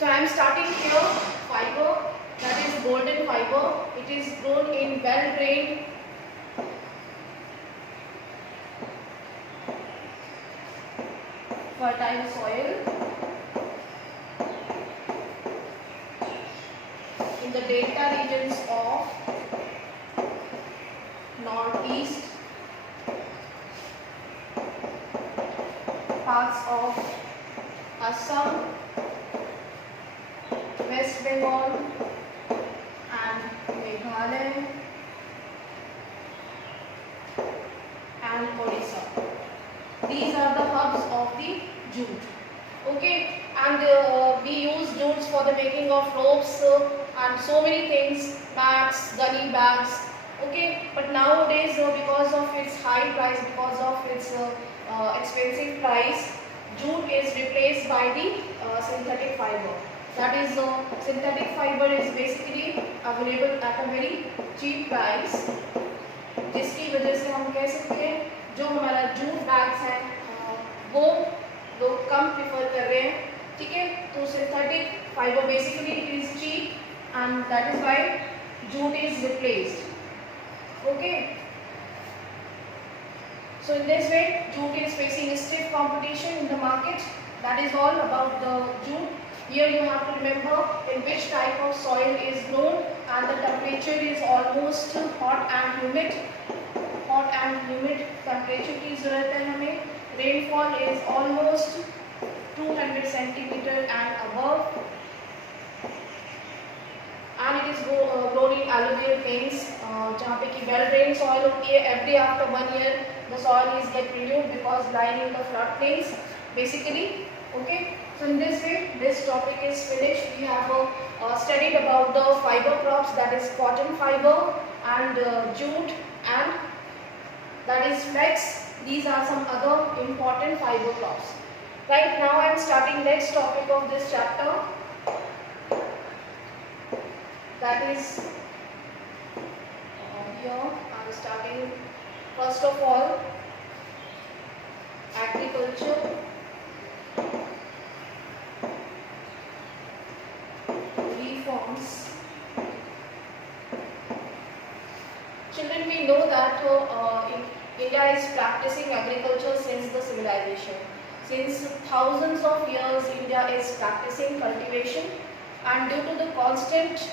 So I am starting here fiber, that is golden fiber. It is grown in well drained fertile soil in the delta regions of northeast parts of Assam, West Bengal and Meghalaya and Odisha. These are the hubs of the jute. Okay, and we use jutes for the making of ropes and so many things, bags, gunny bags. Okay, but nowadays because of its high price, because of its expensive price, jute is replaced by the synthetic fiber. That is, synthetic fiber is basically available at a very cheap price, जिसकी वजह से हम कह सकते हैं जो हमारा jute bags है वो लोग कम प्रिफर कर रहे हैं. ठीक है, तो synthetic fibre basically it is cheap and that is why jute is replaced. Okay, so in this way jute is facing stiff competition in the market. That is all about the jute. Here you have to remember in which type of soil is grown, and the temperature is almost hot and humid. Hot and humid temperature की ज़रूरत है हमें. Rainfall is almost 200 centimeter and above, and it is grown in alluvial plains जहाँ पे कि well drained soil होती है. Every after 1 year the soil is get renewed because lying in the flood plains basically. Okay, so in this way this topic is finished. We have studied about the fiber crops, that is cotton fiber and jute, and that is flax. These are some other important fiber crops. Right now I am starting next topic of this chapter, that is here I am starting first of all agriculture. Reforms. Children, we know that India is practicing agriculture since the civilization. Since thousands of years, India is practicing cultivation, and due to the constant,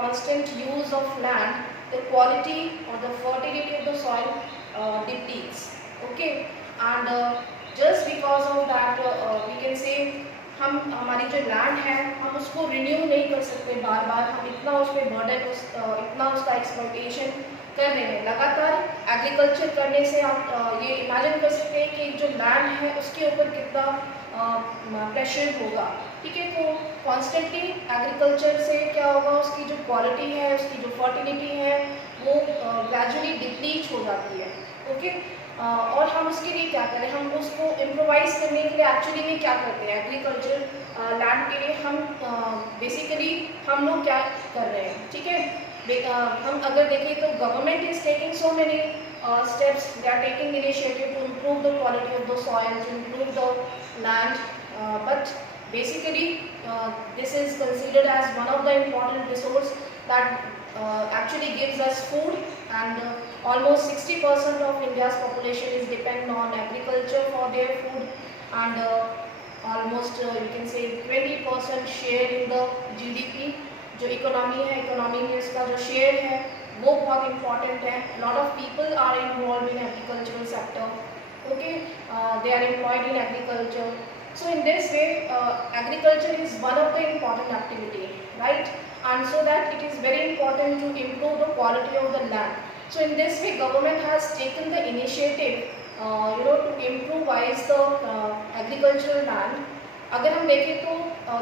constant use of land, the quality or the fertility of the soil depletes. Okay, and just because of that, we can say हम हमारी जो लैंड है हम उसको रिन्यू नहीं कर सकते बार बार. हम इतना उस पर बर्डन इतना उसका एक्सप्लॉयटेशन कर रहे हैं लगातार. एग्रीकल्चर करने से आप ये इमेजिन कर सकते हैं कि जो लैंड है उसके ऊपर कितना प्रेशर होगा. ठीक है, तो कॉन्स्टेंटली एग्रीकल्चर से क्या होगा, उसकी जो क्वालिटी है, उसकी जो फर्टिलिटी है वो ग्रेजुअली डिप्लीट हो जाती है. ओके, और हम उसके लिए क्या करें, हम उसको इम्प्रोवाइज करने के लिए एक्चुअली में क्या करते हैं, एग्रीकल्चर लैंड के लिए हम बेसिकली हम लोग क्या कर रहे हैं. ठीक है, हम अगर देखें तो government is taking so many steps. They are taking initiative to improve the quality of the soil, to improve the land, but basically this is considered as one of the important resource that actually gives us food, and almost 60% of India's population is dependent on agriculture for their food, and almost you can say 20% share in the GDP. जो economy है, economy में इसका जो share है वो बहुत important है. Lot of people are involve in agricultural sector. Okay, they are employed in agriculture. So in this way agriculture is one of the important activity, right? And so that it is very important to improve the quality of the land. So in this way government has taken the initiative to improvise the agricultural land. अगर हम देखें तो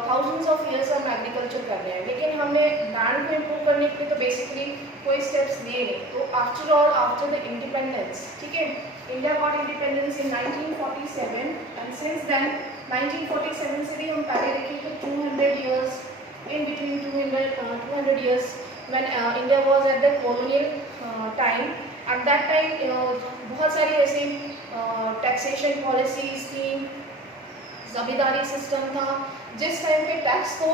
thousands of years हम एग्रीकल्चर कर रहे हैं, लेकिन हमने लैंड को इम्प्रूव करने के लिए तो बेसिकली कोई स्टेप्स लिए नहीं. तो after all after the independence, ठीक है, India got independence in 1947, and since then 1947 से भी हम पहले देखें तो 200 years, in between 200 years when India was at the colonial time. At that time बहुत सारी ऐसी टैक्सेशन पॉलिसीज थी, जमींदारी सिस्टम था, जिस टाइम पे टैक्स को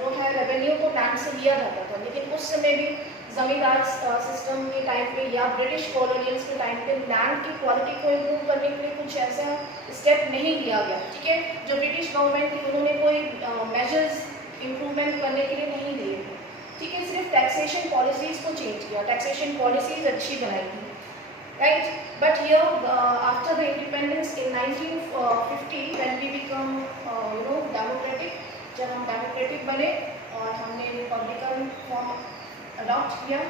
जो है रेवेन्यू को लैंड से लिया जाता था, लेकिन उस समय भी जमींदार सिस्टम के टाइम पे या ब्रिटिश कॉलोनियल्स के टाइम पे लैंड की क्वालिटी को इम्प्रूव करने के लिए कुछ ऐसा स्टेप नहीं लिया गया। ठीक है, जो ब्रिटिश गवर्नमेंट थी उन्होंने कोई मेजर्स इम्प्रूवमेंट करने के लिए नहीं लिए। ठीक है, सिर्फ टैक्सेशन पॉलिसीज़ को चेंज किया, टैक्सेशन पॉलिसीज़ अच्छी बनाई थी, right? But here after the independence in 1950 when we become democratic, जब हम डेमोक्रेटिक बने और हमने रिपब्लिकन फॉर्म अडॉप्ट किया,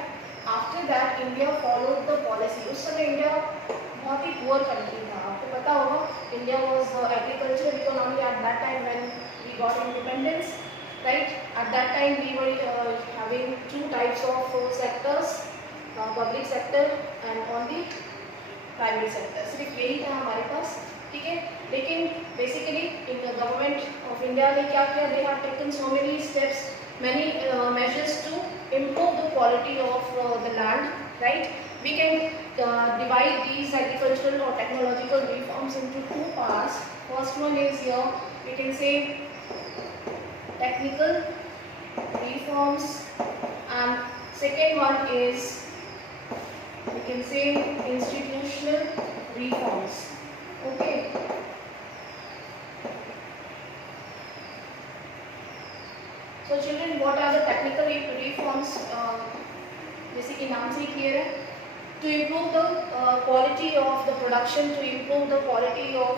after that India followed the policy. उस समय इंडिया बहुत ही पुअर कंट्री था, आपको पता होगा। India was agricultural economy at that time when we got independence, right? At that time we were having two types of sectors, public sector and only private sector, सिर्फ यही था हमारे पास। ठीक है, लेकिन बेसिकली गवर्नमेंट ऑफ इंडिया ने क्या किया, they have taken so many steps, many measures to improve the quality of the land, right? We can divide these agricultural or technological reforms into two parts. First one is here we can say technical reforms, and second one is we can say institutional reforms. Okay, so children, what are the technical reforms? जैसे कि नाम से क्लियर है, to improve the quality of the production, to improve the quality of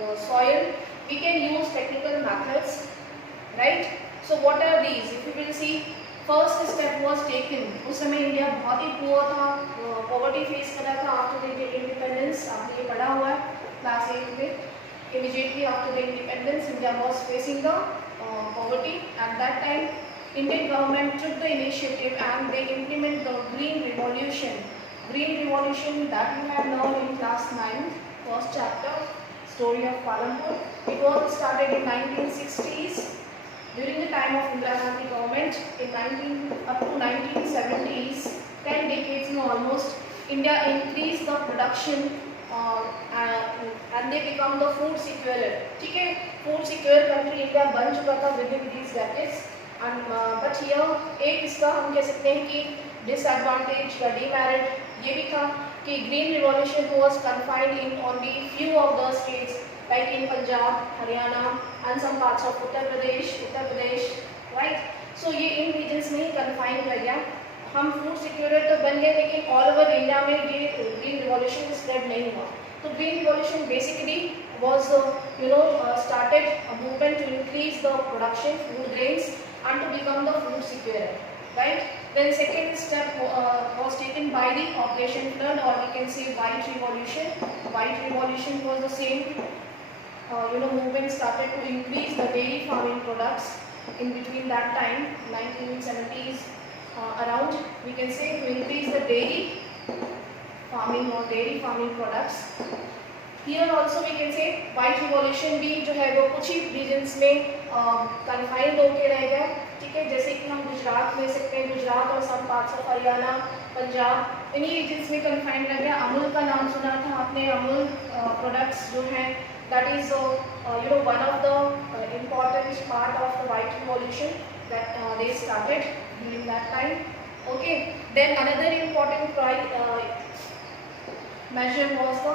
the soil, we can use technical methods, right? So what are these? If you will see, first step was taken, उस समय इंडिया बहुत ही पुअर था, poverty face कर रहा था after the independence. आपने ये पढ़ा हुआ है क्लास 8 में। Immediately after the independence, India was facing the poverty. At that time, Indian government took the initiative and they implement the Green Revolution. Green Revolution that you have learned in class 9, first chapter, story of Palampur. It was started in 1960s. During the time of Indira Gandhi government, up to 1970s, 10 decades में almost, India increased the production and they become the food securer. ठीक है, food secure country India बन चुका था within these decades. And but here एक इसका हम कह सकते हैं कि disadvantage या demerit ये भी था कि Green Revolution was confined in only few of the states, like in Punjab, Haryana and some parts of Uttar Pradesh, right? So ये इन regions में ही confined रह गया। हम फूड सिक्योरिटी तो बन गए, लेकिन ऑल ओवर इंडिया में ये ग्रीन रिवॉल्यूशन स्प्रेड नहीं हुआ। तो green revolution basically was started a movement to increase the production food grains and to become the food secure, right? Then second step was taken by the Operation Flood, or we can say White Revolution. White Revolution was the same movement started to increase the dairy farming products in between that time 1970s around, we can say, to increase the dairy farming or dairy farming products. Here also we can say White Revolution भी जो है वो कुछ ही रीजन्स में कन्फाइंड होके रह गया। ठीक है, जैसे कि हम गुजरात ले सकते हैं, गुजरात और some parts of Haryana, Punjab, इन्हीं रीजन्स में कन्फाइंड रह गया। अमूल का नाम सुना था आपने, अमूल प्रोडक्ट्स जो हैं that is one of the important part of the White Revolution that they started during that time. Okay, then another important measure was the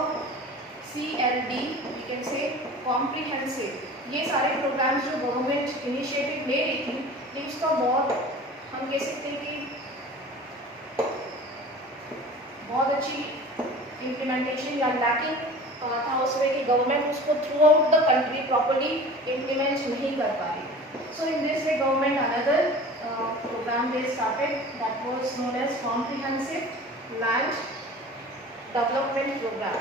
CLD, we can say comprehensive. ये सारे प्रोग्राम्स जो गवर्नमेंट इनिशिएटिव ले रही थी, लेकिन उसका बहुत हम कह सकते हैं कि बहुत अच्छी इम्प्लीमेंटेशन या लैकिंग था उसमें कि गवर्नमेंट उसको throughout the country properly implement नहीं कर पा रही। So in this way government another program they started that was known as Comprehensive Land Development Program.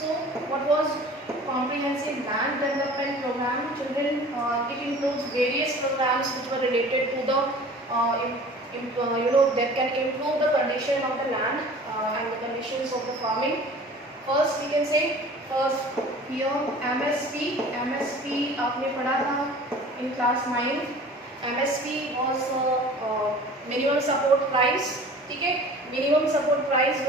So what was Comprehensive Land Development Program? Children, it includes various programs which were related to the that can improve the condition of the land and the conditions of the farming. First we can say here MSP आपने पढ़ा था in class 9, MSP was minimum support price, ठीक है। Minimum support price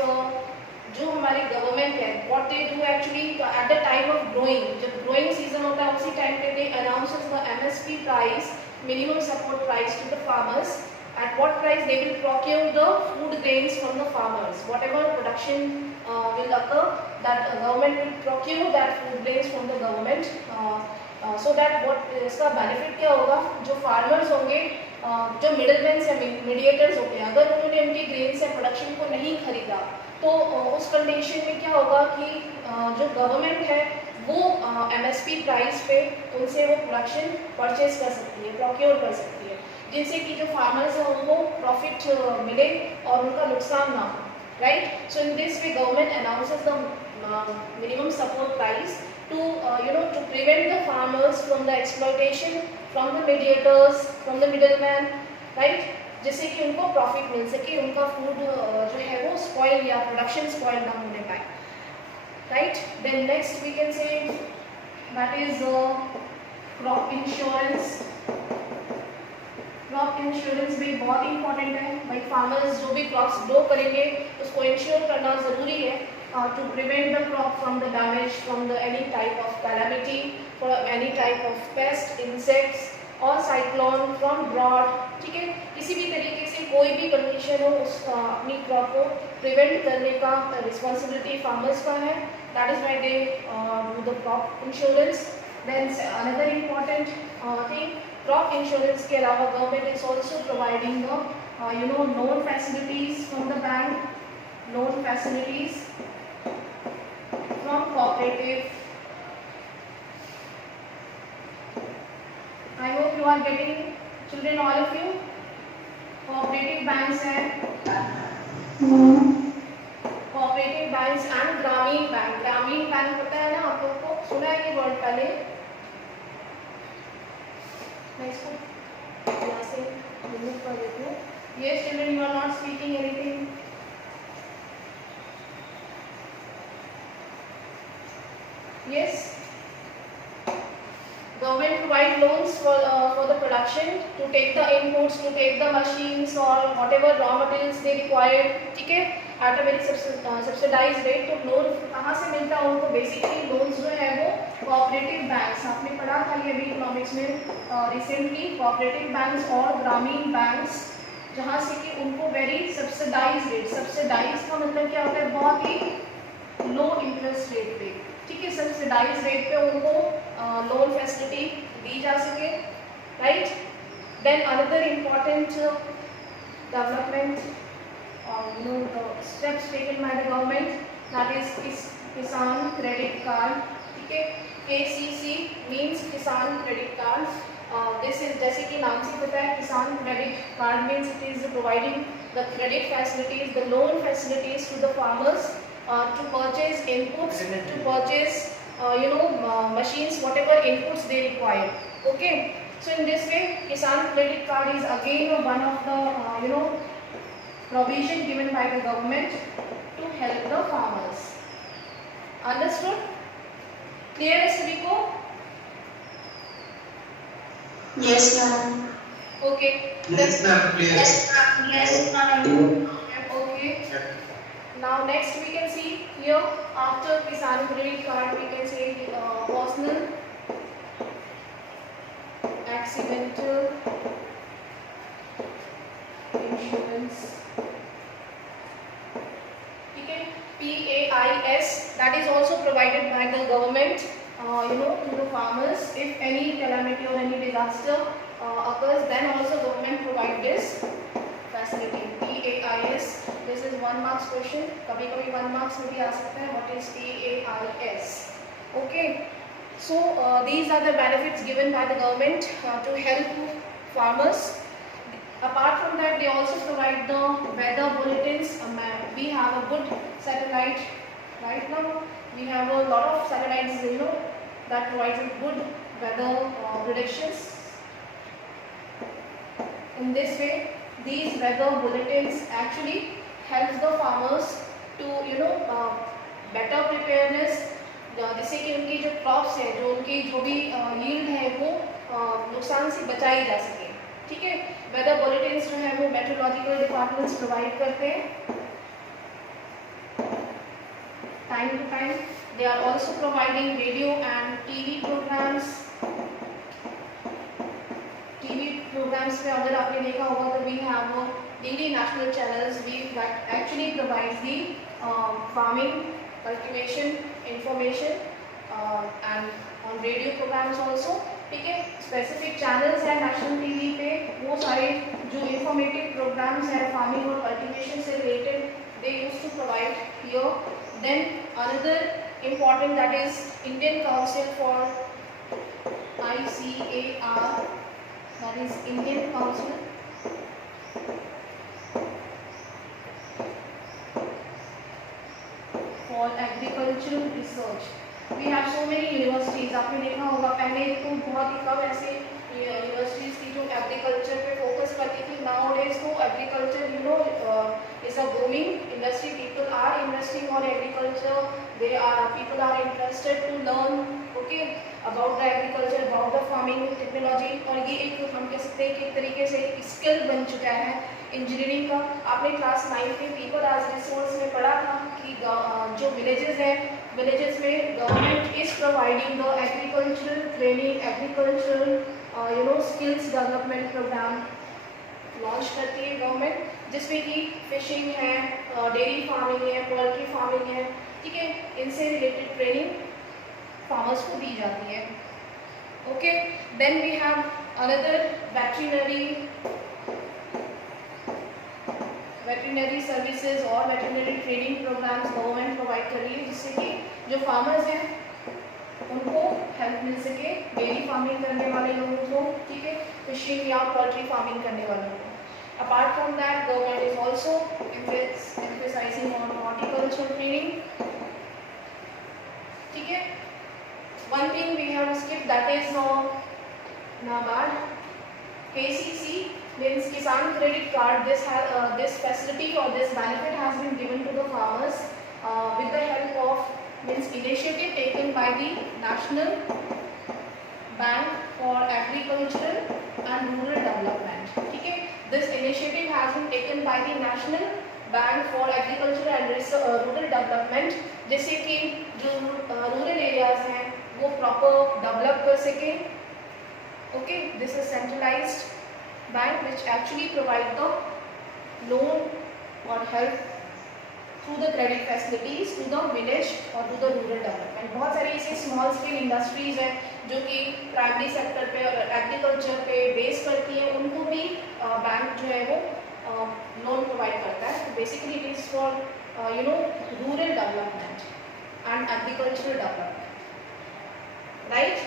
जो हमारी government है, what they do actually at the time of growing, जब growing season होता है उसी टाइम पे they announces the MSP price, minimum support price to the farmers. At what price they will procure the food grains from the farmers, whatever production will occur, that government will procure that food grains from the government, so that what इसका benefit क्या होगा, जो farmers होंगे, जो मिडलमैन या मीडिएटर्स होते हैं, अगर उन्होंने उनके ग्रेन्स या प्रोडक्शन को नहीं खरीदा तो उस कंडीशन में क्या होगा कि जो गवर्नमेंट है वो MSP प्राइस पे उनसे वो प्रोडक्शन परचेज कर सकती है, प्रोक्योर कर सकती है, जिनसे कि जो फार्मर्स हैं उनको प्रॉफिट मिले और उनका नुकसान ना हो, राइट. सो in this way government announces the minimum support price to to prevent the farmers from the exploitation, from the mediators, from the middleman, right, जिससे कि उनको प्रॉफिट मिल सके, उनका फूड जो है वो स्पॉइल या प्रोडक्शन स्पॉइल ना होने पाए, right. Then next we can say that is crop insurance. Crop insurance भी बहुत इंपॉर्टेंट है भाई. फार्मर्स जो भी क्रॉप्स ग्रो करेंगे उसको इंश्योर करना ज़रूरी है to prevent the crop from the damage, from the any type of calamity, from any type of pest, insects or cyclone, from drought, ठीक है. किसी भी तरीके से कोई भी कंडीशन हो उस अपनी क्रॉप को प्रिवेंट करने का रिस्पॉन्सिबिलिटी फार्मर्स का है. That is why they do the crop insurance. Then another important thing, crop insurance के अलावा government is also providing the loan facilities from the bank, loan facilities from cooperative. I hope you are getting, children, all of you. Cooperative banks हैं, cooperative banks and ग्रामीण बैंक. ग्रामीण बैंक पता है ना आप लोग को, सुना है ये वर्ड पहले. मैं इसको यहाँ से रिमूव कर देती हूँ. Yes children, you are not speaking anything. Yes, government provide loans for the production, to take the inputs, to take the machines or whatever raw materials they require, ठीक है, at a very subsidized rate. तो लोन कहाँ से मिलता है उनको? Basically loans जो है वो कोऑपरेटिव बैंक्स, आपने पढ़ा था ये अभी इकोनॉमिक्स में रिसेंटली, कोऑपरेटिव बैंक्स और ग्रामीण बैंक्स, जहाँ से कि उनको वेरी सब्सिडाइज रेट, सब्सिडाइज का मतलब क्या होता है? बहुत ही लो इंटरेस्ट रेट पे, ठीक है, सब्सिडाइज रेट पे उनको लोन फैसिलिटी दी जा सके, right. Then another important development steps taken by the government, that is Kisan credit card, ठीक है. KCC means Kisan credit card. This is, जैसे कि नाम से पता है, Kisan credit card means it is providing the credit facilities, the loan facilities to the farmers to purchase inputs, to purchase machines, whatever inputs they require. Okay, so in this way Kisan Credit Card is again one of the provision given by the government to help the farmers. Understood? Clear है सभी को? Yes ma'am. Okay. Yes ma'am. Clear. Yes ma'am. Okay. Now next we can see here, after Kisan Credit Card we can say personal accidental insurance, ठीक है, PAIS, that is also provided by the government to the farmers. If any calamity or any disaster occurs, then also government provide this facility, PAIS. This is 1 marks question, कभी कभी 1 marks में भी आ सकता है. What is PAIS? Okay, so these are the benefits given by the government to help farmers. Apart from that, they also provide the weather bulletins. We have a good satellite right now. We have a lot of satellites, that provides good weather predictions. In this way, these weather bulletins actually helps the farmers to better preparedness, जिससे कि उनकी जो क्रॉप्स है, जो उनकी जो भी यील्ड है वो नुकसान से बचाई जा सके, ठीक है। वेदर बुलेटिन्स जो है वो मेट्रोलॉजिकल डिपार्टमेंट्स प्रोवाइड करते हैं time to time. They are also providing radio and TV programs. TV programs में अगर आपने देखा होगा तो we have DD national channels we that actually provides the farming, cultivation information and on radio programs also, ठीक है। Specific channels है national TV पे, वो सारे जो इंफॉर्मेटिव प्रोग्राम्स हैं फार्मिंग और कल्टीवेशन से related they use to provide here. Then another important that is Indian council for ICAR, that is Indian Council for Agricultural Research। We have so many universities, आपने देखा होगा पहले तो बहुत ही कम ऐसे यूनिवर्सिटीज थी जो एग्रीकल्चर पे फोकस करती थी। नाउ डेज तो agriculture is a booming industry, people are investing on agriculture, people are interested to learn okay about the agriculture, about the farming technology। और ये एक हम कह सकते हैं कि एक तरीके से स्किल बन चुका है इंजीनियरिंग का। आपने क्लास 9 में पीपल एज रिसोर्स में पढ़ा था कि जो विलेजेस हैं, विलेजेस में government is providing the agricultural training, agricultural skills development program launch करती है गवर्नमेंट, जिसमें कि फिशिंग है, डेयरी फार्मिंग है, पोल्ट्री फार्मिंग है, ठीक है। इनसे रिलेटेड ट्रेनिंग फार्मर्स को दी जाती है। Okay, then we have another veterinary services और veterinary training programs government provide कर रही है, जिससे कि जो फार्मर्स हैं उनको हेल्प मिल सके, डेयरी फार्मिंग करने वाले लोगों को, ठीक है, फिशिंग या पोल्ट्री फार्मिंग करने वालों को। Apart from that, government is also emphasizing on horticulture training, ठीक है। One thing we have skipped, that is NABARD, KCC means Kisan Credit Card. This facility or this benefit has been given to the farmers with the help of initiative taken by the National Bank for Agricultural and Rural Development, ठीक है। This initiative has been taken by the National Bank for Agriculture and Rural Development, जिससे कि जो rural areas हैं वो proper develop कर सके। Okay, this is centralised bank which actually provide the loan और help through the credit facilities to the village और to the rural development. बहुत सारी ऐसी स्मॉल स्केल इंडस्ट्रीज हैं जो कि प्राइमरी सेक्टर पे और एग्रीकल्चर पे बेस करती हैं, उनको भी बैंक जो है वो लोन प्रोवाइड करता है। तो basically it is for rural development and agricultural development, right?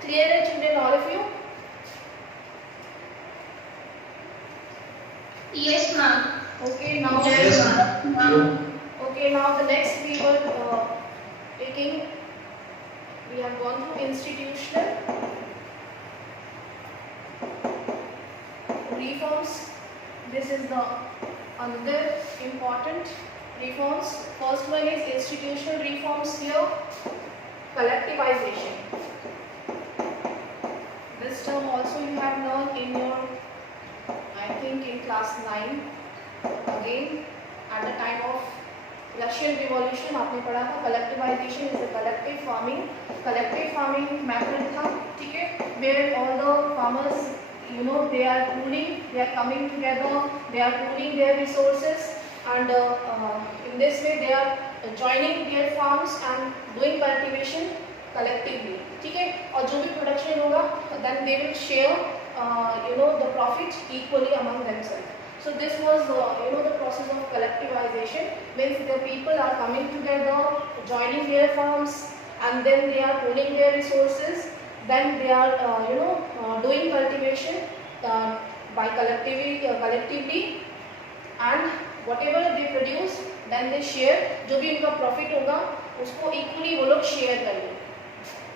Clear है children, all of you? Yes, ma'am. Okay, now Yes, ma'am. okay, now the next we were taking, we have gone through institutional reforms. This is the another important reforms. First one is institutional reforms here, collectivization. This term also you have learned in your, I think in class 9 again at the time of Russian Revolution आपने पढ़ा था। collectivization is a collective farming method था, ठीक है, where all the farmers they are pooling, they are coming together, they are pooling their resources and in this way they are joining their farms and doing cultivation collectively, ठीक है। और जो भी production होगा then they will share the profit equally among themselves. So this was the process of collectivization, means the people are coming together, joining their farms and then they are pooling their resources, then they are doing cultivation by collectively and whatever they produce then they share, जो भी उनका profit होगा उसको equally वो लोग share करेंगे,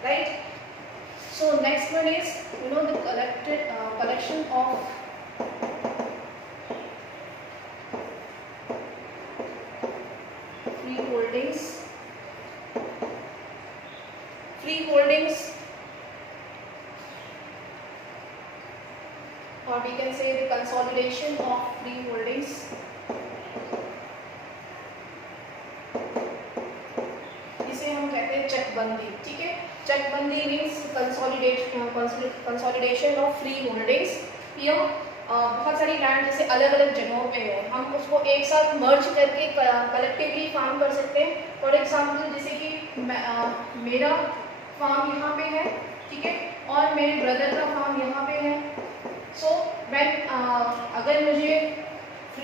right? So next one is the collection of consolidation of free holdings. इसे हम कहते हैं चकबंदी, ठीक है। चकबंदी means consolidation of free holdings. ये बहुत सारी लैंड जैसे अलग अलग जगहों पे है, हम उसको एक साथ मर्ज करके कलेक्टिवली फार्म कर सकते हैं। फॉर एग्जांपल जैसे कि मेरा फार्म यहाँ पे है, ठीक है, और मेरे ब्रदर का फार्म यहाँ पे है। सो अगर मुझे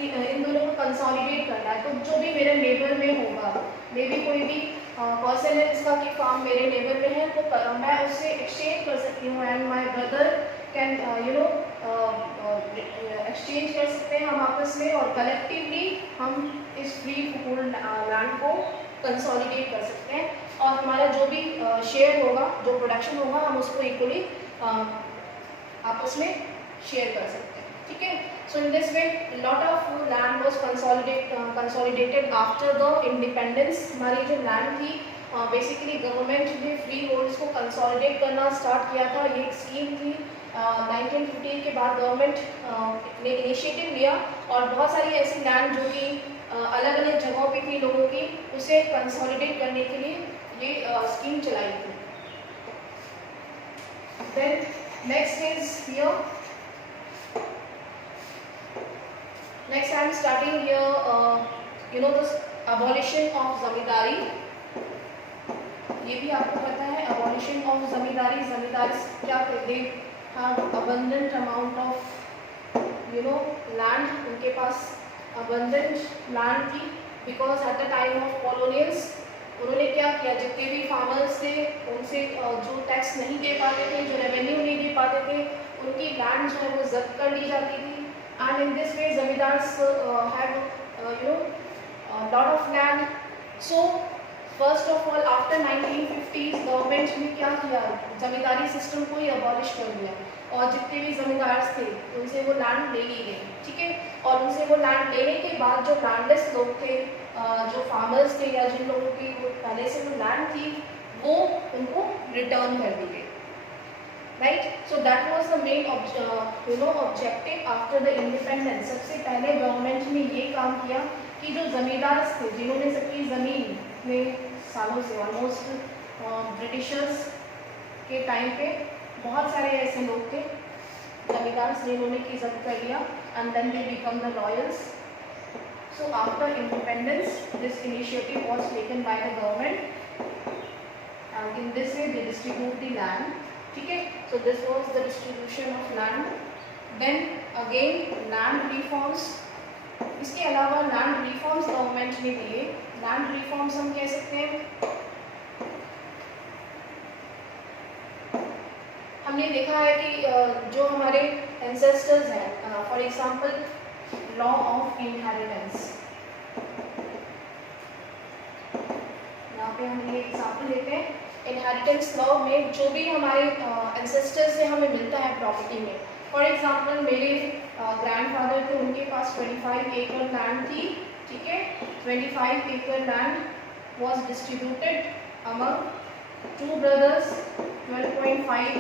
इन दोनों को कंसोलिडेट करना है, तो जो भी मेरे नेबर में होगा, मे बी कोई भी पर्सन है जिसका कि फार्म मेरे नेबर में है, तो मैं उससे एक्सचेंज कर सकती हूँ and my brother can exchange कर सकते हैं हम आपस में, और कलेक्टिवली हम इस फ्री होल्ड लैंड को कंसोलिडेट कर सकते हैं, और हमारा जो भी शेयर होगा, जो प्रोडक्शन होगा, हम उसको इक्वली आपस में शेयर कर सकते हैं, ठीक है। So in this way lot of land was consolidated after the independence. हमारी जो लैंड थी, बेसिकली गवर्नमेंट ने फ्री होल्ड्स को कंसोलिडेट करना स्टार्ट किया था। ये एक स्कीम थी 1950 के बाद गवर्नमेंट ने इनिशिएटिव लिया, और बहुत सारी ऐसी लैंड जो कि अलग अलग जगहों पे थी लोगों की, उसे कंसोलिडेट करने के लिए ये स्कीम चलाई थी। Then next is here, next I am starting here this abolition of zamindari. ये भी आपको पता है abolition of जमींदारी। जमींदारी क्या कहते हैं, have abundant amount of land, उनके पास abundant land थी, because at the time of colonials उन्होंने क्या किया, जितने भी फार्मर्स थे उनसे जो टैक्स नहीं दे पाते थे, जो रेवेन्यू नहीं दे पाते थे, उनकी लैंड जो है वो जब्त कर ली जाती थी। And in this way, zamindars have lot of land. So first of all, after 1950s, government ने क्या किया, जमींदारी सिस्टम को ही अबॉलिश कर दिया, और जितने भी जमींदार थे उनसे वो लैंड ले ली गई, ठीक है। और उनसे वो लैंड लेने के बाद जो लैंडलेस लोग थे, जो फार्मर्स थे, या जिन लोगों की वो पहले से वो लैंड थी, वो उनको रिटर्न कर दी गई, right. So that was the main objective after the independence. सबसे पहले गवर्नमेंट ने ये काम किया कि जो जमींदार थे, जिन्होंने सबकी ज़मीन में सालों से ऑलमोस्ट ब्रिटिशर्स के टाइम पे बहुत सारे ऐसे लोग थे जमींदार जिन्होंने की जब्त कर लिया, and then they become the royals. So after independence this initiative was taken by the government, and in this way they distribute the land, ठीक है। So this was the distribution of land. Then again land reforms. इसके अलावा land reforms government ने दिए। Land reforms हम कह सकते हैं, हमने देखा है कि जो हमारे एंसेस्टर्स हैं, for example law of inheritance, यहाँ पे हम ये एग्जांपल लेते हैं। इनहेरिटेंस लॉ में जो भी हमारे एंसेस्टर्स से हमें मिलता है प्रॉपर्टी में, फॉर एग्जांपल मेरे ग्रैंडफादर थे, उनके पास 25 एकड़ लैंड थी, ठीक है। 25 एकड़ लैंड वाज डिस्ट्रीब्यूटेड अमंग 2 ब्रदर्स। 12.5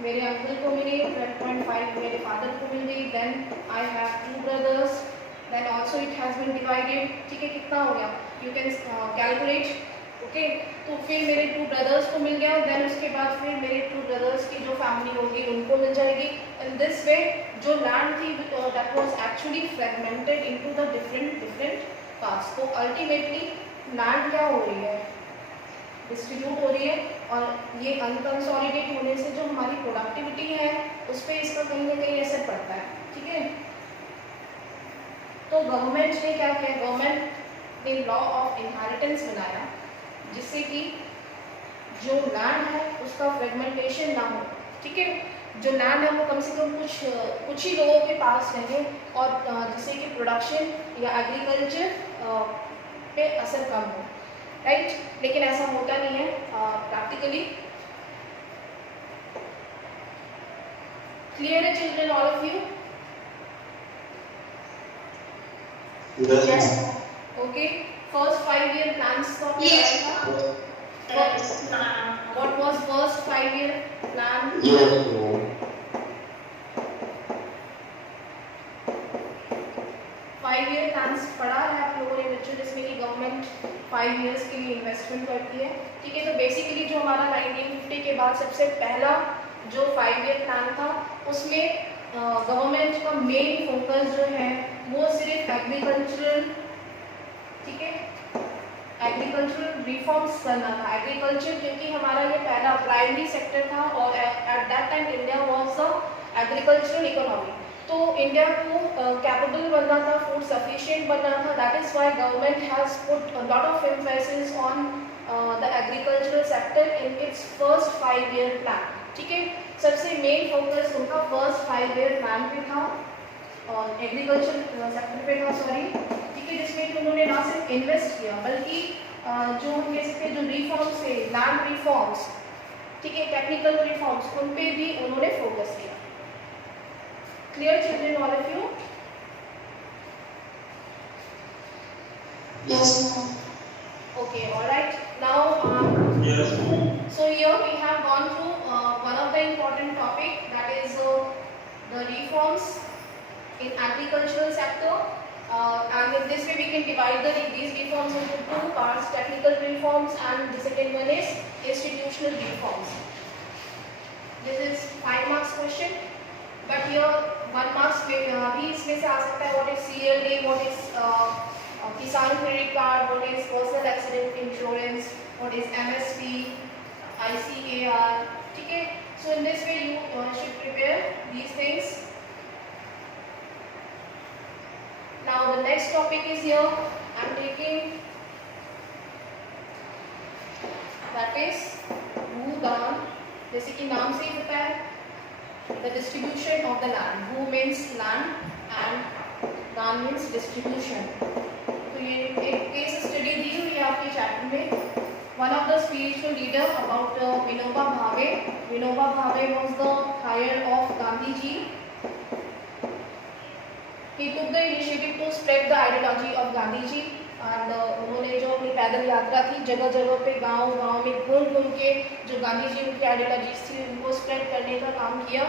मेरे अंकल को मिली, 12.5 मेरे फादर को मिल गई। Then I have 2 brothers, then also it has been divided, ठीक है। कितना हो गया, यू कैन कैलकुलेट, ओके। तो फिर मेरे 2 ब्रदर्स को मिल गया, देन उसके बाद फिर मेरे 2 ब्रदर्स की जो फैमिली होगी उनको मिल जाएगी। इन दिस वे जो लैंड थी that was actually fragmented into the different parts. तो अल्टीमेटली लैंड क्या हो रही है, डिस्ट्रीब्यूट हो रही है, और ये अनकंसोलिडेट होने से जो हमारी प्रोडक्टिविटी है उस पर इसका कहीं ना कहीं असर पड़ता है, ठीक है। तो गवर्नमेंट ने क्या किया, गवर्नमेंट ने लॉ ऑफ इनहेरिटेंस बनाया, जिससे कि जो लैंड है उसका फ्रेगमेंटेशन ना हो, ठीक है। जो लैंड है वो कम से कम कुछ ही लोगों के पास रहे, और जिससे कि प्रोडक्शन या एग्रीकल्चर पे असर कम हो, राइट। लेकिन ऐसा होता नहीं है प्रैक्टिकली। क्लियर है children, all of you? Yes. Okay, first 5 year plans का Yes. Yes, ma'am. What was first 5-year plan? Yes, ma'am. 5 year plans पढ़ा है आप लोगों ने बच्चों, जिसमें कि गवर्नमेंट 5 ईयर्स के लिए इन्वेस्टमेंट करती है, ठीक है। तो बेसिकली जो हमारा 1950 के बाद सबसे पहला जो 5 ईयर प्लान था, उसमें गवर्नमेंट का मेन फोकस जो है वो सिर्फ एग्रीकल्चरल, ठीक है, एग्रीकल्चरल रिफॉर्म्स करना था। एग्रीकल्चर क्योंकि हमारा ये पहला प्राइमरी सेक्टर था और eight that time India was a agricultural economy, तो इंडिया को कैपिटल बनना था, फूड सफिशिएंट बनना था। That is why government has put a lot of emphasis on the agricultural sector in its first 5 year plan, ठीक है। सबसे मेन फोकस उनका फर्स्ट 5 ईयर प्लान पे था और एग्रीकल्चर सेक्टर पे था, सॉरी, ठीक है, जिसमें उन्होंने ना सिर्फ इन्वेस्ट किया बल्कि जो हम कह सकते हैं जो रिफॉर्म्स थे, लैंड रिफॉर्म्स, ठीक है, टेक्निकल रिफॉर्म्स, उन पे भी उन्होंने फोकस किया। Clear children all of you? Yes. Okay, all right. Now, Yes. so here we have gone through one of the important topic, that is the reforms in agricultural sector, and in this way we can divide these reforms into two parts: technical reforms, and the second one is institutional reforms. This is 5 marks question, but here 1 marks भी इसमें से आ सकता है. What is CLD, what is Kisan credit card, what is personal accident insurance, what is MSP, ICAR, ठीक है. So in this way you should prepare these things. Now the next topic is here. I am taking, that is भूदान. जैसे कि नाम से ही पता है, the distribution of the land. भू means land and दान means distribution. तो ये एक केस स्टडी दी हुई है आपके चैप्टर में. One of the spiritual leader about Vinoba Bhave. Vinoba Bhave was the hire of Gandhi ji. He took the initiative to spread the ideology of Gandhi ji. And उन्होंने जो अपनी पैदल यात्रा थी, जगह जगह पे गांव में घूम के जो गांधी जी उनकी आइडियोलॉजीज थी उनको स्प्रेड करने का काम किया,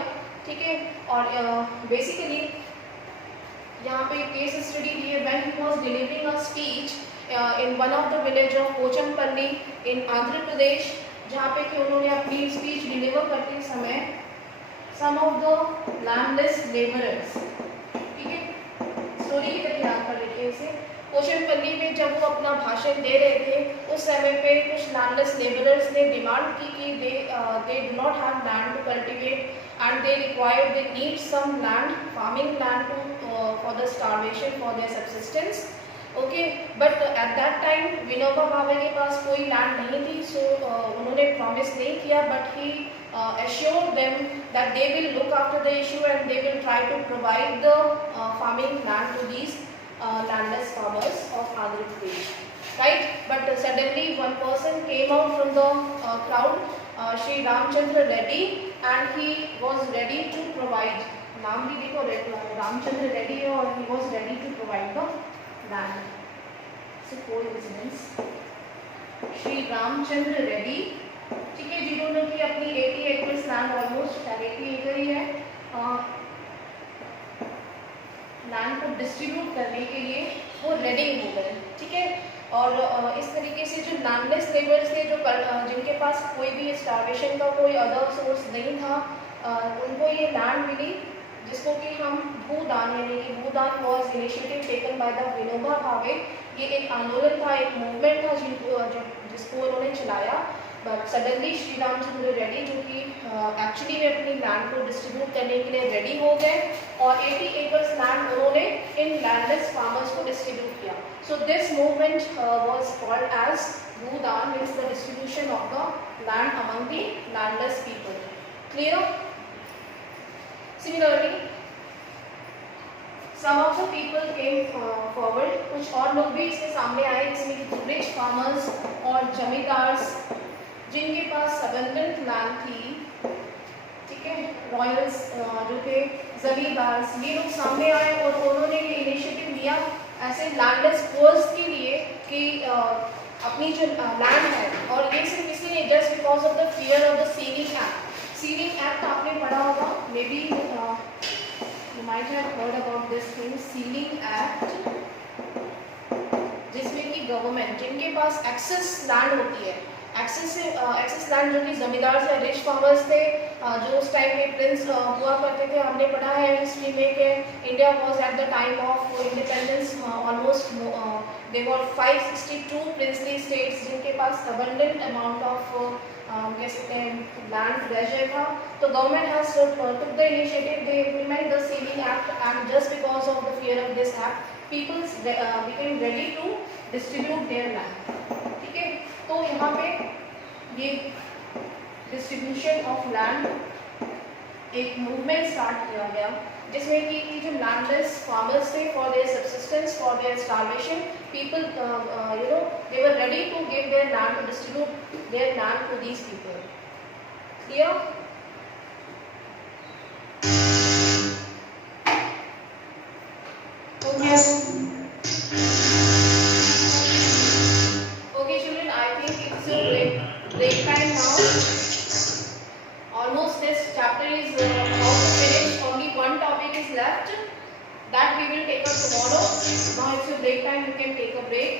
ठीक है. और बेसिकली यहाँ पे केस स्टडी दी है. When he was delivering a speech in one of the village of Pochampalli in Andhra Pradesh, जहाँ पे कि उन्होंने अपनी स्पीच डिलीवर करते समय some of the landless labourers, ठीक है, स्टोरी की तरह याद कर लीजिए इसे. पोचमपल्ली में जब वो अपना भाषण दे रहे थे, उस समय पे कुछ लैंडलेस लेबरर्स ने डिमांड की कि they do not have land to cultivate and they need some land, farming land for the starvation, for their subsistence, okay. But at that time Vinoba भावे के पास कोई लैंड नहीं थी, so उन्होंने प्रॉमिस नहीं किया, but he assured them that they will look after the issue and they will try to provide the farming land to these landless farmers of Andhra Pradesh, right. But suddenly one person came out from the crowd, Shri Ramchandra Reddy, and he was ready to provide. नाम भी देखो, रामचंद्र रेड्डी है, और he was ready to provide the land. So coincidence. Shri रामचंद्र रेड्डी, ठीक है, जिन्होंने की अपनी 80 एकड़ लैंड, ऑलमोस्ट 80 एकड़ ही है, लैंड को डिस्ट्रीब्यूट करने के लिए वो रेडी हो गए, ठीक है. और इस तरीके से जो लैंडलेस लेबर्स थे, जो जिनके पास कोई भी स्टार्वेशन का कोई अदर सोर्स नहीं था, उनको ये लैंड मिली, जिसको कि हम भूदान, यानी कि Bhoodan was initiative taken by the Vinoba Bhave. ये एक आंदोलन था, एक मूवमेंट था जिसको उन्होंने चलाया. बट सडनली श्री रामचंद्र रेड्डी, जो कि एक्चुअली में अपनी लैंड को डिस्ट्रीब्यूट करने के लिए रेडी हो गए, और 80 एकर्स लैंड उन्होंने इन लैंडलेस फार्मर्स को डिस्ट्रीब्यूट किया. So this movement was called as Bhoodan, means the distribution of the land among the landless people. Clear? Similarly some of the people came forward. कुछ और लोग भी इसके सामने आए, जिसमें कि रिच फार्मर्स और जमींदार्स जिनके पास सबंडेंट लैंड थी, ठीक है, रॉयल्स जो थे, जमींदार्स, ये लोग सामने आए और उन्होंने ये इनिशिएटिव लिया ऐसे लैंडलेस पुअर्स के लिए कि अपनी जो लैंड है, और ये सिर्फ इसलिए just because of the fear of the ceiling act. Ceiling act आपने पढ़ा होगा, may be you might have heard about this thing, ceiling act, जिसमें कि गवर्नमेंट जिनके पास एक्सेस लैंड होती है, एक्सेस लैंड जो कि जमींदार से रिच फार्मर्स थे, जो उस टाइम में प्रिंस हुआ करते थे। हमने पढ़ा है हिस्ट्री में कि India was at the time of independence almost they were 562 princely states जिनके पास अबंडेंट अमाउंट ऑफ कह सकते हैं लैंड ट्रेजर था। तो government has took the initiative, they implement the ceiling act, and just because of the fear of this act peoples became ready to distribute their land. ठीक है, तो यहाँ पे ये डिस्ट्रीब्यूशन ऑफ लैंड एक movement start किया गया, जिसमें कि जो लैंडलेस फार्मर्स थे, for their subsistence, for their starvation, people they were ready to give their land, to distribute their land to these people. Clear? Yes. Okay children, I think it's your break time now. Almost this chapter is about to finish. Only one topic is left that we will take up tomorrow. Now it's your break time, you can take a break.